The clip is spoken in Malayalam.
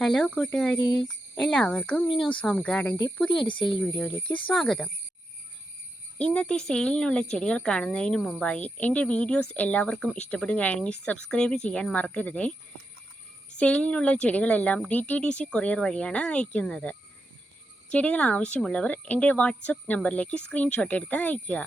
ഹലോ കൂട്ടുകാരെ, എല്ലാവർക്കും മിനൂസ് ഹോം ഗാർഡൻ്റെ പുതിയൊരു സെയിൽ വീഡിയോയിലേക്ക് സ്വാഗതം. ഇന്നത്തെ സെയിലിനുള്ള ചെടികൾ കാണുന്നതിന് മുമ്പായി എൻ്റെ വീഡിയോസ് എല്ലാവർക്കും ഇഷ്ടപ്പെടുകയാണെങ്കിൽ സബ്സ്ക്രൈബ് ചെയ്യാൻ മറക്കരുതേ. സെയിലിനുള്ള ചെടികളെല്ലാം DTDC കൊറിയർ വഴിയാണ് അയക്കുന്നത്. ചെടികൾ ആവശ്യമുള്ളവർ എൻ്റെ വാട്സപ്പ് നമ്പറിലേക്ക് സ്ക്രീൻഷോട്ട് എടുത്ത് അയയ്ക്കുക.